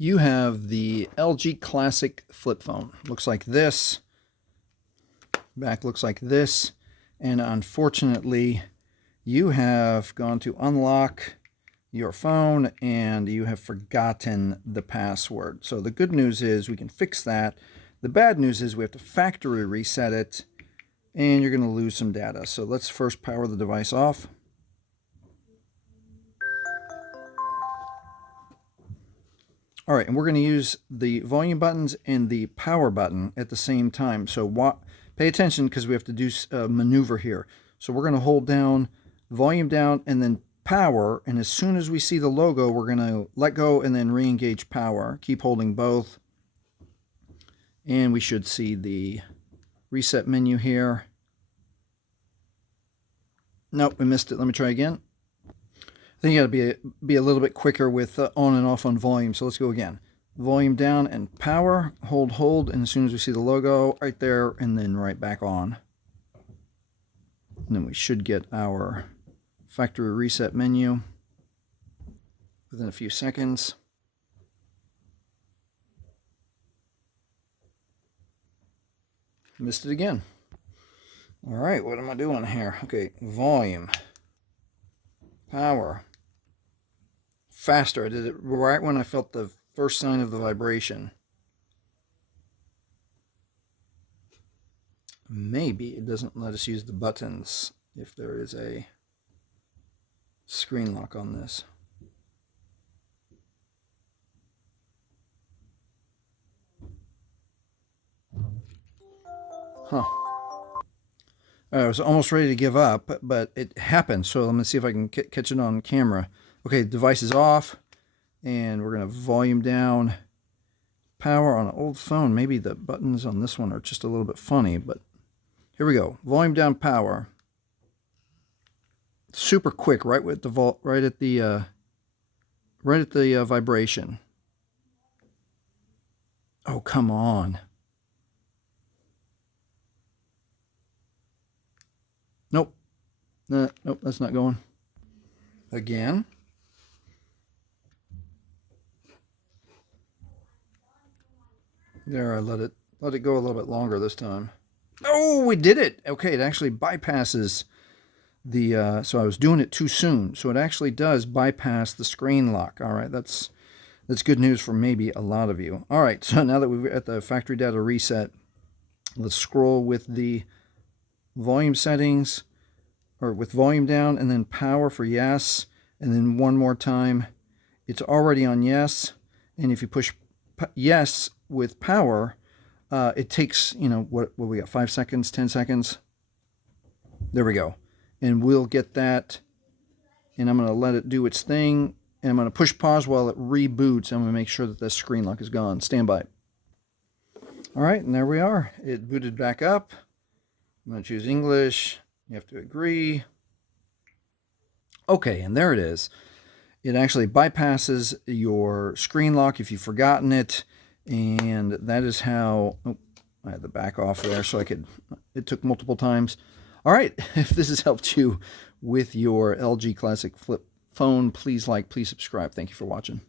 you have the LG Classic flip phone. Looks like this. Back looks like this. And unfortunately, you have gone to unlock your phone and you have forgotten the password. So the good news is we can fix that. The bad news is we have to factory reset it and you're going to lose some data. So let's first power the device off. All right, and we're going to use the volume buttons and the power button at the same time. So pay attention because we have to do a maneuver here. So we're going to hold down, volume down, and then power. And as soon as we see the logo, we're going to let go and then re-engage power. Keep holding both. And we should see the reset menu here. Nope, we missed it. Let me try again. I think you got to be a little bit quicker with on and off on volume. So let's go again. Volume down and power. Hold, and as soon as we see the logo, right there, and then right back on. And then we should get our factory reset menu within a few seconds. Missed it again. All right, what am I doing here? Okay, volume, power. Faster. I did it right when I felt the first sign of the vibration. Maybe it doesn't let us use the buttons if there is a screen lock on this. Huh. I was almost ready to give up, but it happened. So let me see if I can catch it on camera. Okay, device is off, and we're going to volume down, power on an old phone. Maybe the buttons on this one are just a little bit funny, but here we go. Volume down, power. Super quick, right with the right at the vibration. Oh, come on. Nope. Nope, that's not going. Again. There, I let it go a little bit longer this time. Oh, we did it. Okay, it actually bypasses the so I was doing it too soon. So it actually does bypass the screen lock. All right, that's good news for maybe a lot of you. All right, so now that we're at the factory data reset, let's scroll with the volume settings, or with volume down, and then power for yes, and then one more time. It's already on yes, and if you push yes with power, it takes, what we got, 5 seconds, 10 seconds. There we go. And we'll get that, and I'm going to let it do its thing, and I'm going to push pause while it reboots. I'm going to make sure that the screen lock is gone. Stand by. All right, and there we are. It booted back up. I'm going to choose English. You have to agree. Okay, and there it is. It actually bypasses your screen lock if you've forgotten it, and that is how, I had the back off there so it took multiple times. All right, if this has helped you with your LG Classic flip phone, please like, please subscribe. Thank you for watching.